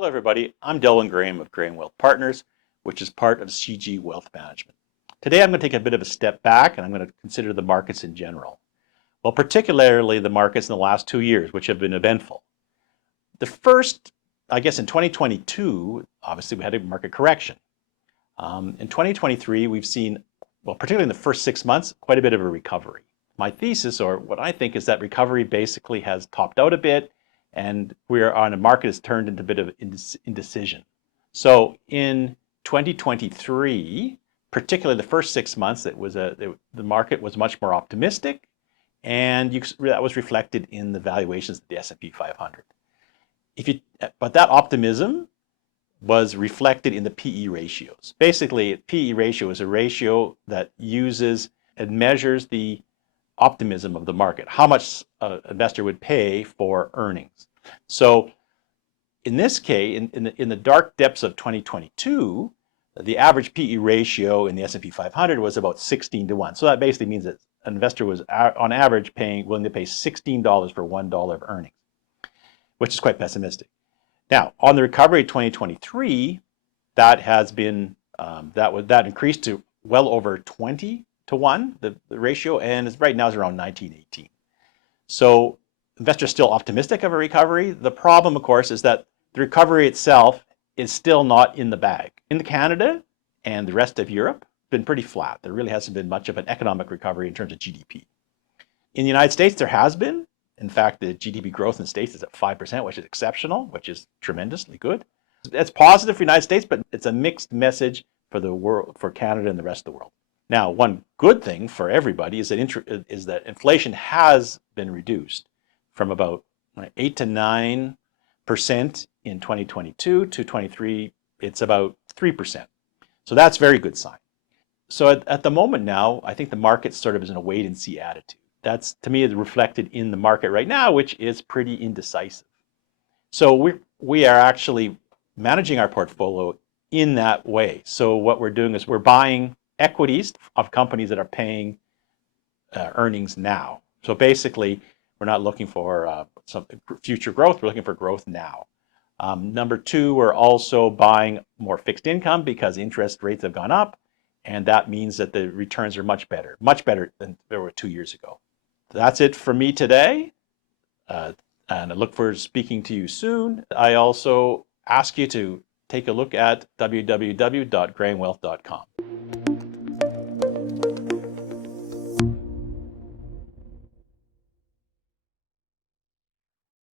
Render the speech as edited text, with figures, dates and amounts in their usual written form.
Hello, everybody. I'm Delwyn Graham of Graham Wealth Partners, which is part of CG Wealth Management. Today, I'm going to take a bit of a step back and I'm going to consider the markets in general. Well, particularly the markets in the last 2 years, which have been eventful. The first, I guess in 2022, obviously we had a market correction. In 2023, we've seen, well, particularly in the first 6 months, quite a bit of a recovery. My thesis, or what I think, is that recovery basically has topped out a bit and we're on a market that's turned into a bit of indecision. So in 2023, particularly the first 6 months, the market was much more optimistic, and that was reflected in the valuations of the S&P 500. But that optimism was reflected in the PE ratios. Basically, PE ratio is a ratio that uses and measures the optimism of the market, how much an investor would pay for earnings. So in this case, in the dark depths of 2022, the average PE ratio in the S&P 500 was about 16 to 1. So that basically means that an investor was on average willing to pay $16 for $1 of earnings, which is quite pessimistic. Now, on the recovery of 2023, that has been that increased to well over 20 to 1, the ratio, and right now is around 19, 18. So investors are still optimistic of a recovery. The problem, of course, is that the recovery itself is still not in the bag. In Canada and the rest of Europe, it's been pretty flat. There really hasn't been much of an economic recovery in terms of GDP. In the United States, there has been. In fact, the GDP growth in the States is at 5%, which is exceptional, which is tremendously good. It's positive for the United States, but it's a mixed message for the world, for Canada and the rest of the world. Now, one good thing for everybody is that inflation has been reduced from about 8 to 9% in 2022 to 23. It's about 3%. So that's a very good sign. So at the moment now, I think the market sort of is in a wait and see attitude. That's, to me, is reflected in the market right now, which is pretty indecisive. So we are actually managing our portfolio in that way. So what we're doing is we're buying equities of companies that are paying earnings now. So basically, we're not looking for some future growth. We're looking for growth now. Number two, we're also buying more fixed income because interest rates have gone up, and that means that the returns are much better than they were 2 years ago. That's it for me today, and I look forward to speaking to you soon. I also ask you to take a look at www.grahamwealth.com.